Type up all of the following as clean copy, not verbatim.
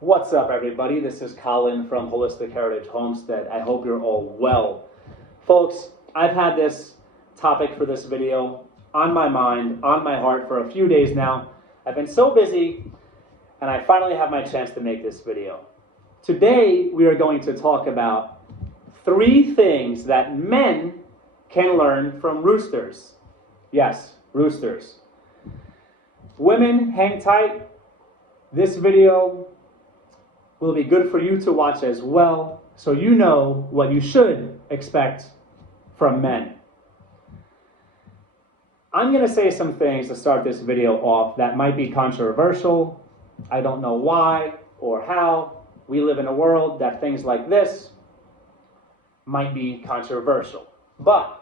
What's up, everybody? This is Colin from Holistic Heritage Homestead. I hope you're all well. Folks, I've had this topic for this video on my mind, on my heart for a few days now. I've been so busy, and I finally have my chance to make this video. Today, we are going to talk about 3 things that men can learn from roosters. Yes, roosters. Women, hang tight. This video will be good for you to watch as well, so you know what you should expect from men. I'm going to say some things to start this video off that might be controversial. I don't know why or how. We live in a world that things like this might be controversial. But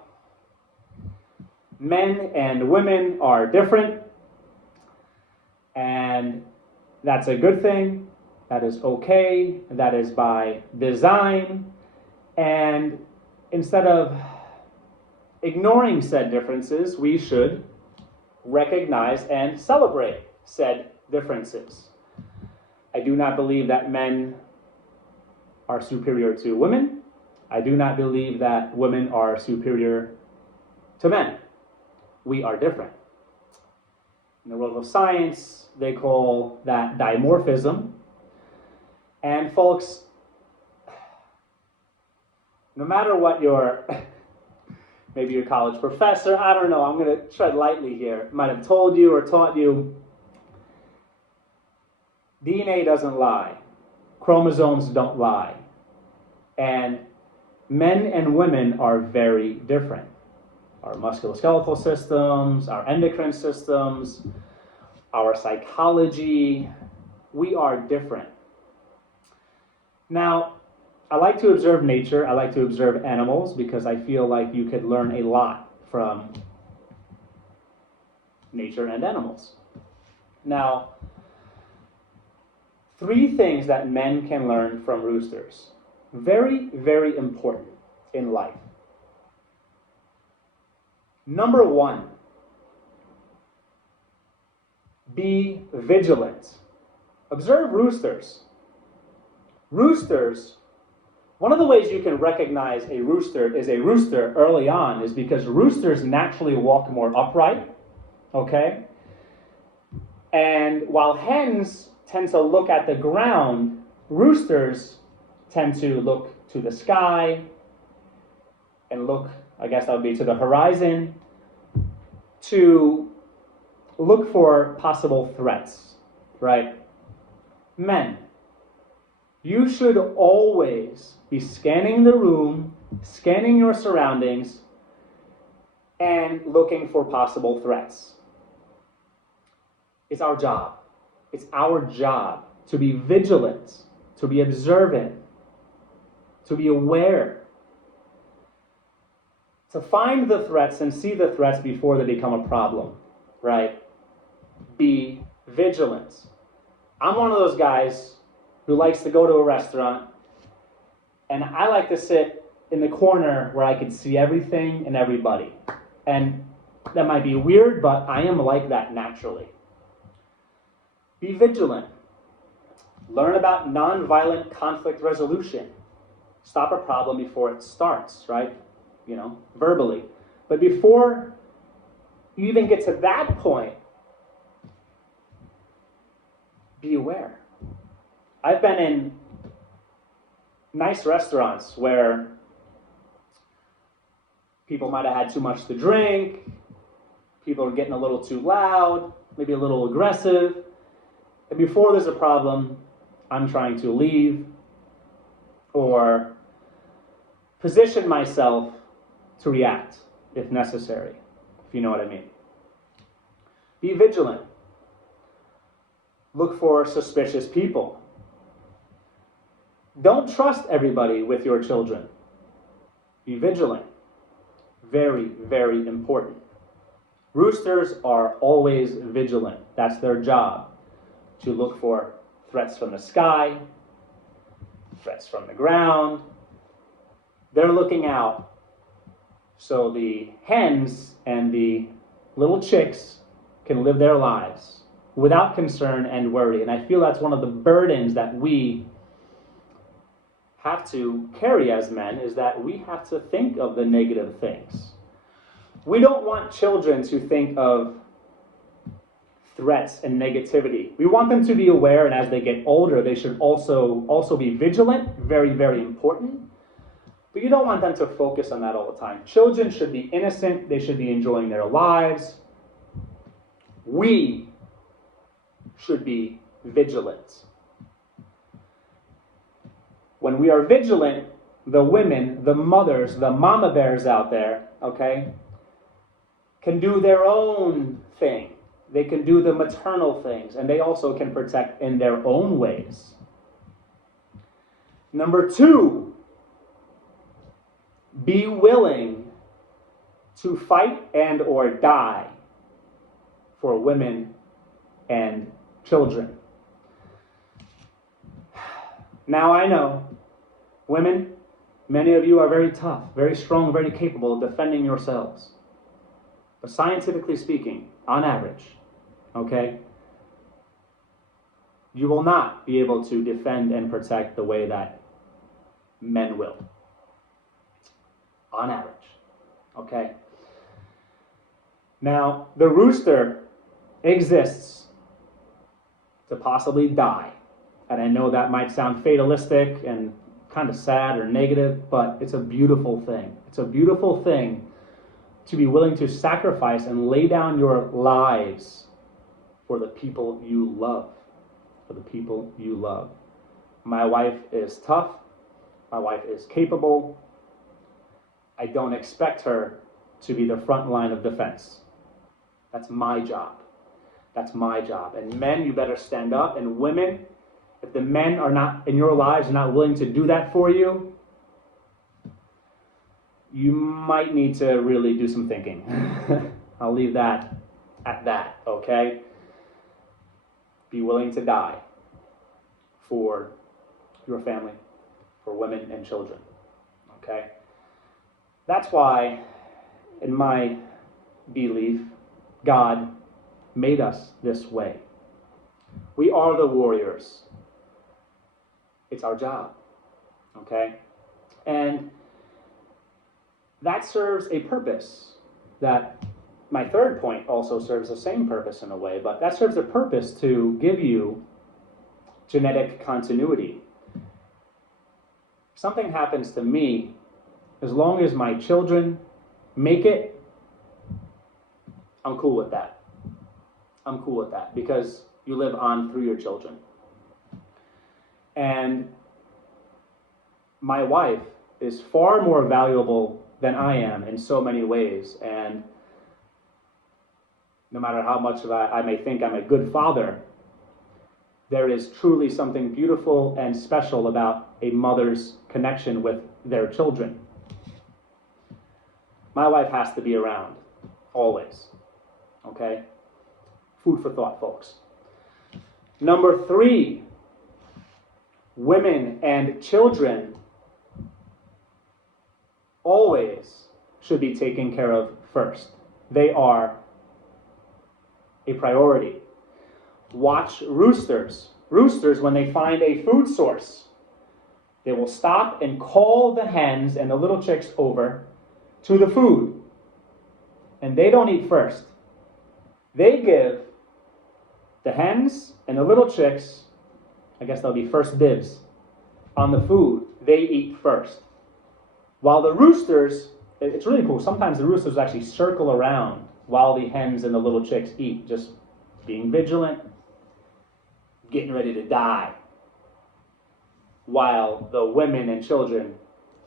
men and women are different, and that's a good thing. That is okay. That is by design. And instead of ignoring said differences, we should recognize and celebrate said differences. I do not believe that men are superior to women. I do not believe that women are superior to men. We are different. In the world of science, they call that dimorphism. And folks, no matter what maybe your college professor, I don't know, I'm going to tread lightly here, might have told you or taught you, DNA doesn't lie. Chromosomes don't lie. And men and women are very different. Our musculoskeletal systems, our endocrine systems, our psychology, we are different. Now, I like to observe nature. I like to observe animals because I feel like you could learn a lot from nature and animals. Now, 3 things that men can learn from roosters. Very, very important in life. Number 1, be vigilant. Observe roosters. Roosters, one of the ways you can recognize a rooster is a rooster early on is because roosters naturally walk more upright, okay? And while hens tend to look at the ground, roosters tend to look to the sky and look, I guess that would be to the horizon, to look for possible threats, right? Men, you should always be scanning the room, scanning your surroundings, and looking for possible threats. It's our job. It's our job to be vigilant, to be observant, to be aware, to find the threats and see the threats before they become a problem, right? Be vigilant. I'm one of those guys who likes to go to a restaurant, and I like to sit in the corner where I can see everything and everybody. And that might be weird, but I am like that naturally. Be vigilant. Learn about nonviolent conflict resolution. Stop a problem before it starts, right? Verbally. But before you even get to that point, be aware. I've been in nice restaurants where people might have had too much to drink, people are getting a little too loud, maybe a little aggressive, and before there's a problem, I'm trying to leave or position myself to react if necessary, if you know what I mean. Be vigilant. Look for suspicious people. Don't trust everybody with your children. Be vigilant. Very, very important. Roosters are always vigilant. That's their job, to look for threats from the sky, threats from the ground. They're looking out so the hens and the little chicks can live their lives without concern and worry. And I feel that's one of the burdens that we have to carry as men, is that we have to think of the negative things. We don't want children to think of threats and negativity. We want them to be aware, and as they get older, they should also be vigilant, very, very important. But you don't want them to focus on that all the time. Children should be innocent. They should be enjoying their lives. We should be vigilant. When we are vigilant, the women, the mothers, the mama bears out there, okay, can do their own thing. They can do the maternal things, and they also can protect in their own ways. Number 2, be willing to fight and or die for women and children. Now I know, women, many of you are very tough, very strong, very capable of defending yourselves. But scientifically speaking, on average, okay, you will not be able to defend and protect the way that men will. On average, okay? Now, the rooster exists to possibly die. And I know that might sound fatalistic and kind of sad or negative, but it's a beautiful thing. It's a beautiful thing to be willing to sacrifice and lay down your lives for the people you love. For the people you love. My wife is tough. My wife is capable. I don't expect her to be the front line of defense. That's my job. That's my job. And men, you better stand up. And women, if the men are not in your lives, are not willing to do that for you, you might need to really do some thinking. I'll leave that at that, okay? Be willing to die for your family, for women and children, okay? That's why, in my belief, God made us this way. We are the warriors. It's our job, okay? And that serves a purpose. That my third point also serves the same purpose in a way, but that serves a purpose to give you genetic continuity. If something happens to me, as long as my children make it, I'm cool with that. I'm cool with that because you live on through your children. And my wife is far more valuable than I am in so many ways. And no matter how much of I may think I'm a good father, there is truly something beautiful and special about a mother's connection with their children. My wife has to be around, always. Okay? Food for thought, folks. Number 3, women and children always should be taken care of first. They are a priority. Watch roosters. Roosters, when they find a food source, they will stop and call the hens and the little chicks over to the food. And they don't eat first. They give the hens and the little chicks, I guess they'll be first dibs on the food. They eat first. While the roosters, it's really cool, sometimes the roosters actually circle around while the hens and the little chicks eat, just being vigilant, getting ready to die, while the women and children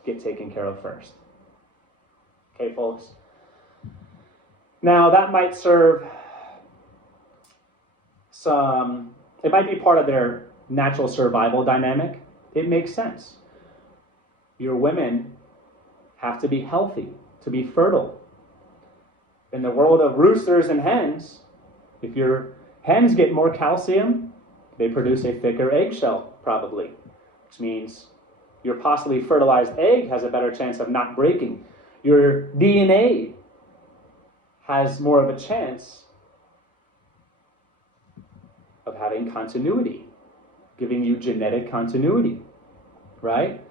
get taken care of first. Okay, folks? Now, that might serve it might be part of their natural survival dynamic. It makes sense. Your women have to be healthy, to be fertile. In the world of roosters and hens, if your hens get more calcium, they produce a thicker eggshell, probably, which means your possibly fertilized egg has a better chance of not breaking. Your DNA has more of a chance of having continuity, giving you genetic continuity, right?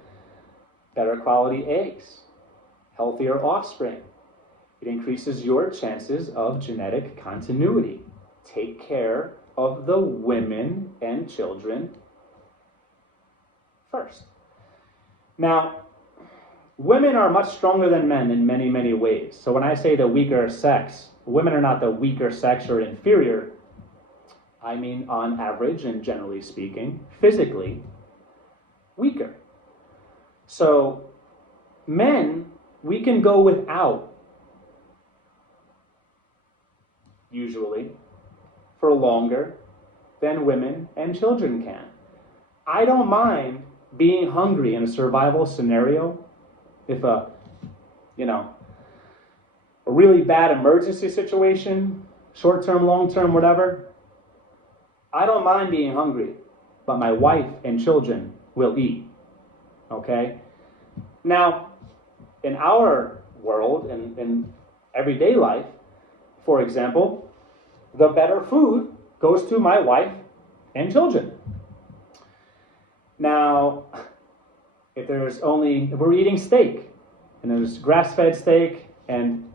Better quality eggs, healthier offspring. It increases your chances of genetic continuity. Take care of the women and children first. Now, women are much stronger than men in many, many ways. So when I say the weaker sex, women are not the weaker sex or inferior. I mean, on average and generally speaking, physically weaker. So men, we can go without, usually, for longer than women and children can. I don't mind being hungry in a survival scenario if a really bad emergency situation, short-term, long-term, whatever. I don't mind being hungry, but my wife and children will eat, okay? Now, in our world, in everyday life, for example, the better food goes to my wife and children. Now, if we're eating steak, and there's grass-fed steak and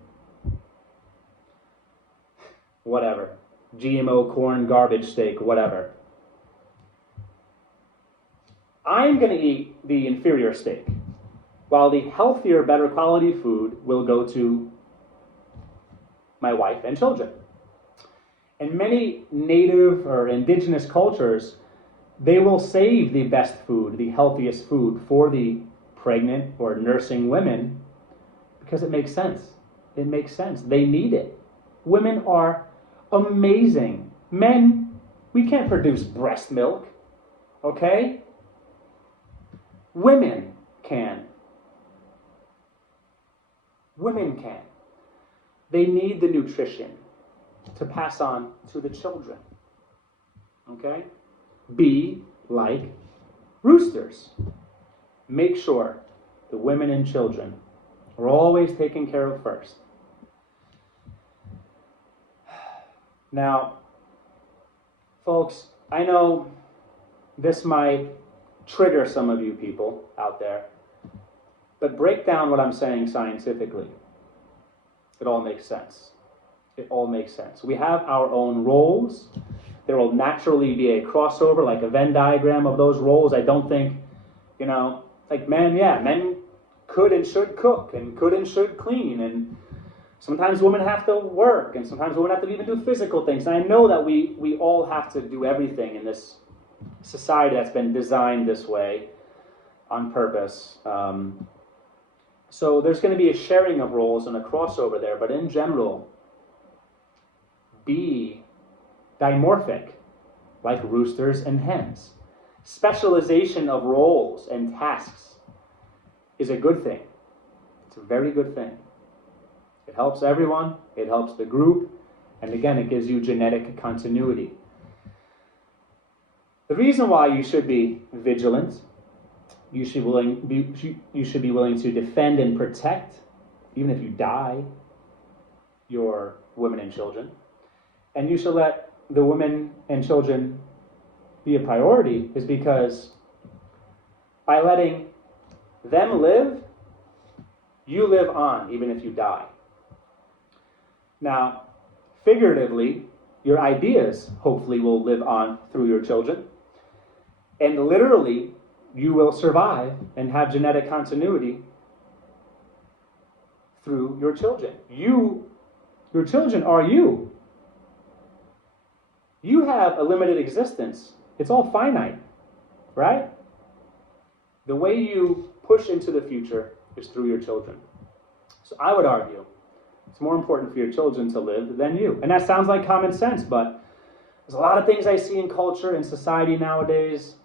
whatever, GMO corn, garbage steak, whatever, I'm going to eat the inferior steak, while the healthier, better quality food will go to my wife and children. In many native or indigenous cultures, they will save the best food, the healthiest food for the pregnant or nursing women because it makes sense. It makes sense. They need it. Women are amazing. Men, we can't produce breast milk, okay? Women can. Women can. They need the nutrition to pass on to the children, okay? Be like roosters. Make sure the women and children are always taken care of first. Now, folks, I know this might trigger some of you people out there, but break down what I'm saying scientifically. It all makes sense. It all makes sense. We have our own roles. There will naturally be a crossover, like a Venn diagram of those roles. I don't think, like men could and should cook and could and should clean. And sometimes women have to work and sometimes women have to even do physical things. And I know that we all have to do everything in this society that's been designed this way on purpose. So there's going to be a sharing of roles and a crossover there. But in general, be dimorphic, like roosters and hens. Specialization of roles and tasks is a good thing. It's a very good thing. It helps everyone, it helps the group, and again, it gives you genetic continuity. The reason why you should be vigilant, you should be willing to defend and protect, even if you die, your women and children. And you should let the women and children be a priority is because by letting them live, you live on even if you die. Now, figuratively, your ideas hopefully will live on through your children. And literally, you will survive and have genetic continuity through your children. Your children are you. You have a limited existence. It's all finite, right? The way you push into the future is through your children. So I would argue it's more important for your children to live than you. And that sounds like common sense, but there's a lot of things I see in culture and society nowadays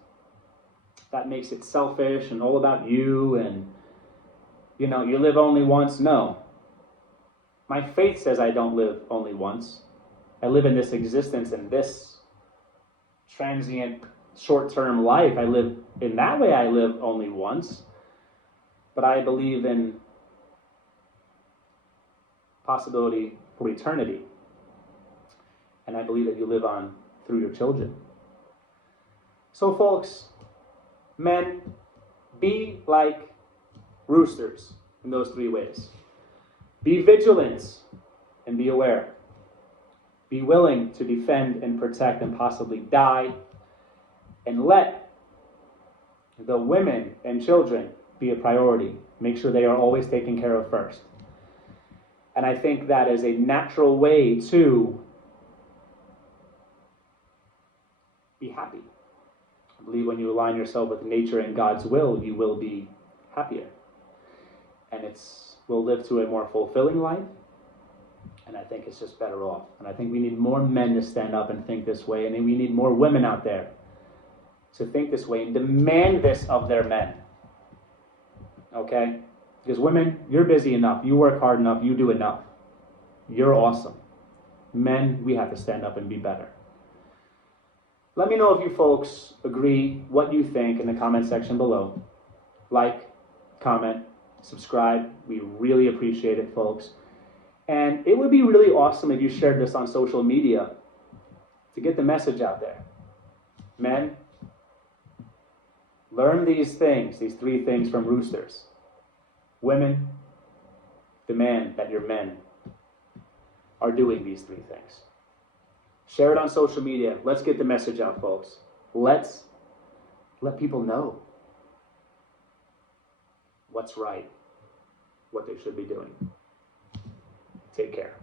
that makes it selfish and all about you and, you live only once. No. My faith says I don't live only once. I live in this existence in this transient, short-term life. I live in that way. I live only once. But I believe in possibility for eternity. And I believe that you live on through your children. So folks, men, be like roosters in those 3 ways. Be vigilant and be aware. Be willing to defend and protect and possibly die. And let the women and children be a priority. Make sure they are always taken care of first. And I think that is a natural way to be happy. I believe when you align yourself with nature and God's will, you will be happier. And we'll live to a more fulfilling life. And I think it's just better off. And I think we need more men to stand up and think this way. And then we need more women out there to think this way and demand this of their men. Okay? Because women, you're busy enough. You work hard enough. You do enough. You're awesome. Men, we have to stand up and be better. Let me know if you folks agree, what you think in the comment section below. Like, comment, subscribe. We really appreciate it, folks. And it would be really awesome if you shared this on social media to get the message out there. Men, learn these things, these 3 things from Roosters. Women, demand that your men are doing these 3 things. Share it on social media. Let's get the message out, folks. Let's let people know what's right, what they should be doing. Take care.